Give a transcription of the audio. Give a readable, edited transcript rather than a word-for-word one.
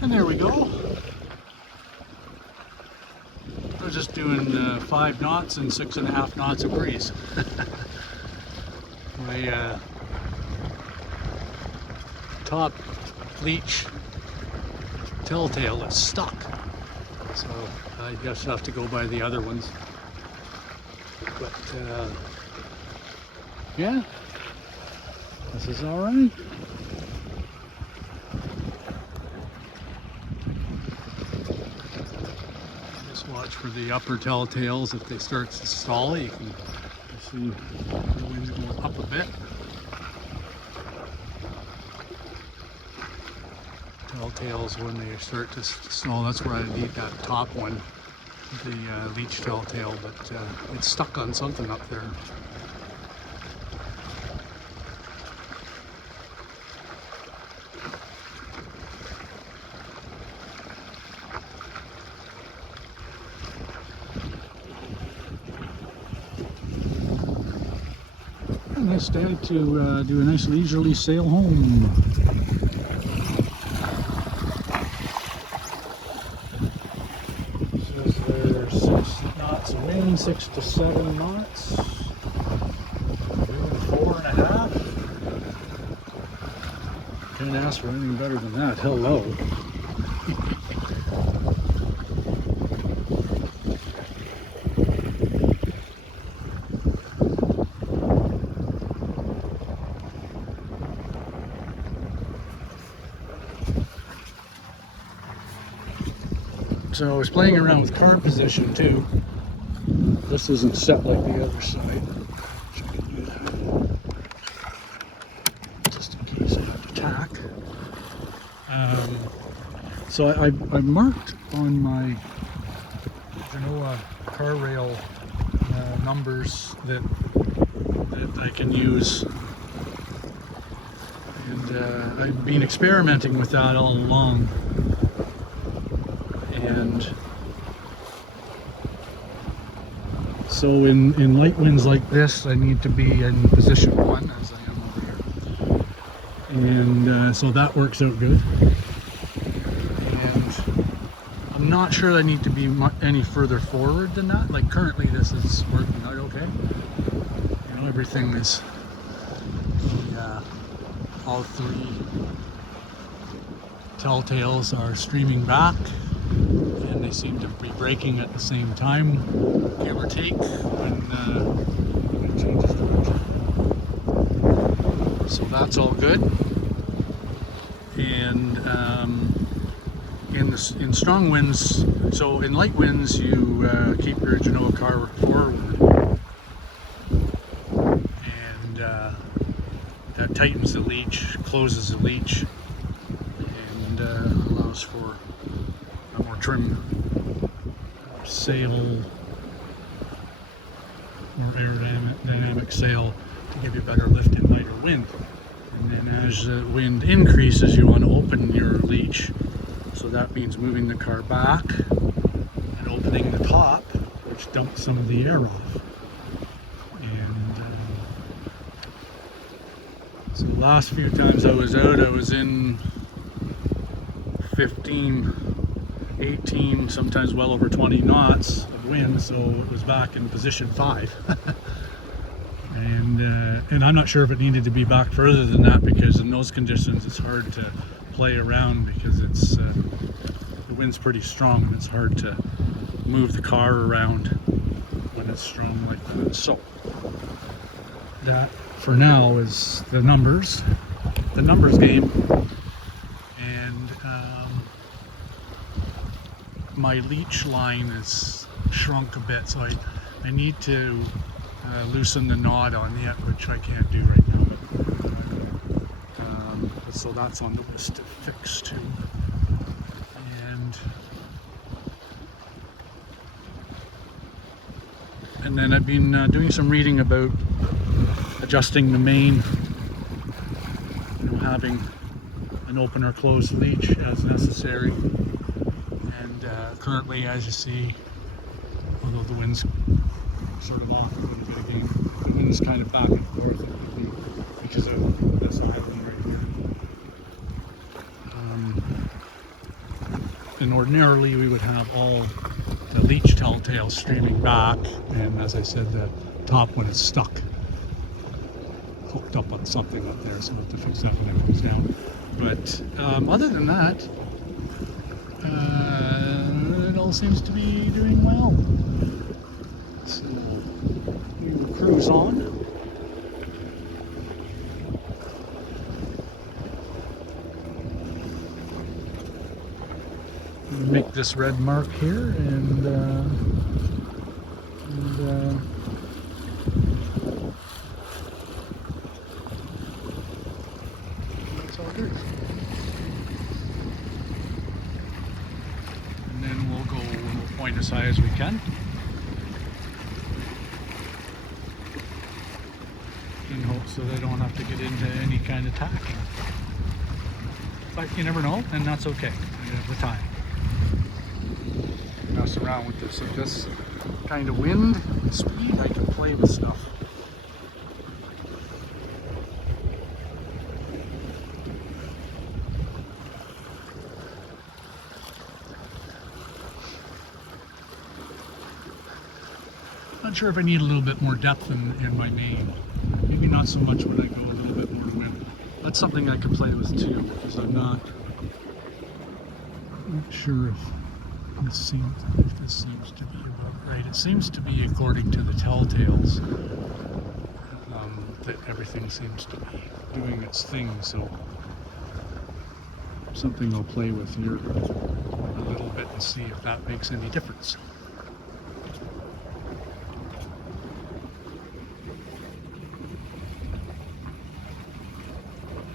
And there we go. I was just doing 5 knots and 6.5 knots of breeze. My top leech telltale is stuck, so I just have to go by the other ones. But yeah, this is all right. Just watch for the upper telltales. If they start to stall, you can see the wind's going up a bit. Telltales when they start to stall, that's where I need that top one, the leech telltale, but it's stuck on something up there. A nice day to do a nice leisurely sail home. Says there's 6 knots of wind, 6 to 7 knots. Doing 4.5. Can't ask for anything better than that. Hello. So I was playing around with car position too. This isn't set like the other side. Just in case I have to tack. So I marked on my Genoa car rail numbers that I can use. And I've been experimenting with that all along. And so in light winds like this, I need to be in position 1, as I am over here. And so that works out good. And I'm not sure I need to be any further forward than that. Like currently this is working out okay. You know, everything is, all 3 telltales are streaming back. And they seem to be breaking at the same time, give or take, when it changes direction. So that's all good. And in strong winds, so in light winds, you keep your Genoa car forward, and that tightens the leech, closes the leech, and allows for a more trim sail, more aerodynamic sail to give you better lift in lighter wind. And then as the wind increases, you want to open your leech, so that means moving the car back and opening the top, which dumps some of the air off. And so the last few times I was out, I was in 15, 18, sometimes well over 20 knots of wind, so it was back in position 5. And I'm not sure if it needed to be back further than that, because in those conditions it's hard to play around, because it's the wind's pretty strong and it's hard to move the car around when it's strong like that. So that for now is the numbers game. And my leech line is shrunk a bit, so I need to loosen the knot on it, which I can't do right now. So that's on the list to fix too. And then I've been doing some reading about adjusting the main, you know, having an open or closed leech as necessary. And currently, as you see, although the wind's sort of off a little bit again, the wind's kind of back and forth because of this island right here. And ordinarily we would have all the leech telltales streaming back, and as I said, the top one is stuck, hooked up on something up there, so we'll have to fix that when it comes down. But other than that, it all seems to be doing well. So we will cruise on. Make this red mark here, and that's all good. And then we'll point as high as we can, in hopes that I don't have to get into any kind of tacking. But you never know, and that's okay. I have the time. Mess around with this. At this kind of wind and speed, I can play with stuff. Not sure if I need a little bit more depth in my main. Maybe not so much when I go a little bit more wind. That's something I could play with too, because I'm not sure if this seems to be about right. It seems to be, according to the telltales, that everything seems to be doing its thing, so something I'll play with here a little bit and see if that makes any difference.